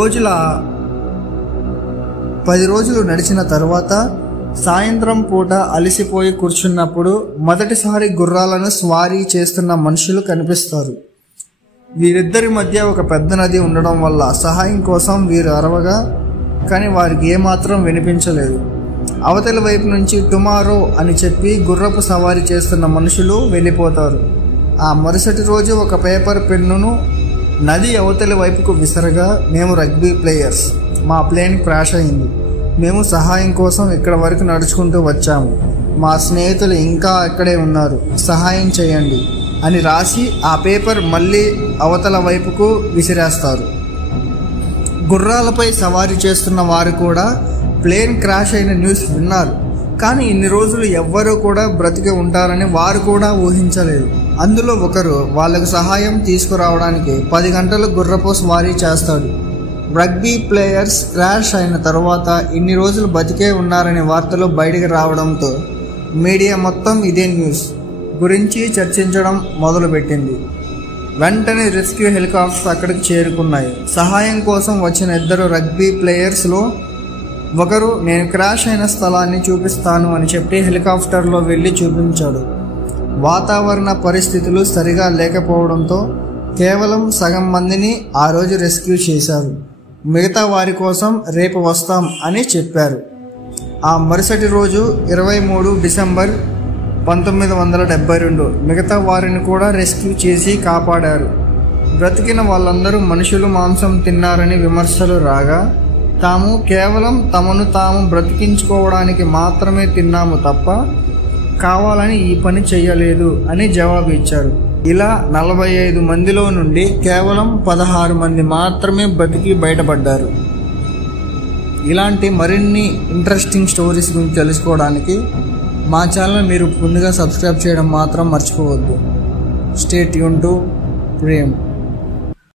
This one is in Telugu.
10 రోజులు నడిచిన తర్వాత సాయంత్రం పూట అలసిపోయి కూర్చున్నప్పుడు మొదటిసారి గుర్రాలను స్వారీ చేస్తున్న మనుషులు కనిపిస్తారు. వీరిద్దరి మధ్య ఒక పెద్ద నది ఉండడం వల్ల సహాయం కోసం వీరు అరవగా కానీ వారికి ఏమాత్రం వినిపించలేదు. అవతలి వైపు నుంచి టుమారో అని చెప్పి గుర్రపు సవారీ చేస్తున్న మనుషులు వెళ్ళిపోతారు. ఆ మరుసటి రోజు ఒక పేపర్ పెన్నును నది అవతలి వైపుకు విసరగా, మేము రగ్బీ ప్లేయర్స్, మా ప్లేన్ క్రాష్ అయింది, మేము సహాయం కోసం ఇక్కడ వరకు నడుచుకుంటూ వచ్చాము, మా స్నేహితులు ఇంకా అక్కడే ఉన్నారు, సహాయం చేయండి అని రాసి ఆ పేపర్ మళ్ళీ అవతల వైపుకు విసిరేస్తారు. గుర్రాలపై సవారీ చేస్తున్న వారు కూడా ప్లేన్ క్రాష్ అయిన న్యూస్ విన్నారు, కానీ ఇన్ని రోజులు ఎవ్వరూ కూడా బ్రతికి ఉంటారని వారు కూడా ఊహించలేదు. అందులో ఒకరు వాళ్లకు సహాయం తీసుకురావడానికి 10 గంటలు గుర్రపు స్వారీ చేస్తాడు. రగ్బీ ప్లేయర్స్ క్రాష్ అయిన తర్వాత ఇన్ని రోజులు బతికే ఉన్నారనే వార్తలు బయటికి రావడంతో మీడియా మొత్తం ఇదే న్యూస్ గురించి చర్చించడం మొదలుపెట్టింది. వెంటనే రెస్క్యూ హెలికాప్టర్స్ అక్కడికి చేరుకున్నాయి. సహాయం కోసం వచ్చిన 2 రగ్బీ ప్లేయర్స్లో ఒకరు నేను క్రాష్ అయిన స్థలాన్ని చూపిస్తాను అని చెప్పి హెలికాప్టర్లో వెళ్ళి చూపించాడు. వాతావరణ పరిస్థితులు సరిగా లేకపోవడంతో కేవలం సగం మందిని ఆ రోజు రెస్క్యూ చేశారు. మిగతా వారి కోసం రేపు వస్తాం అని చెప్పారు. ఆ మరుసటి రోజు 23 డిసెంబర్ 1972 మిగతా వారిని కూడా రెస్క్యూ చేసి కాపాడారు. బ్రతికిన వాళ్ళందరూ మనుషులు మాంసం తిన్నారని విమర్శలు రాగా, తాము కేవలం తమను తాము బ్రతికించుకోవడానికి మాత్రమే తిన్నాము తప్ప కావాలని ఈ పని చేయలేదు అని జవాబు ఇచ్చారు. ఇలా 45 మందిలో నుండి కేవలం 16 మంది మాత్రమే బ్రతికి బయటపడ్డారు. ఇలాంటి మరిన్ని ఇంట్రెస్టింగ్ స్టోరీస్ గురించి తెలుసుకోవడానికి మా ఛానల్ మీరు ముందుగా సబ్స్క్రైబ్ చేయడం మాత్రం మర్చిపోవద్దు. Stay tune to Prem.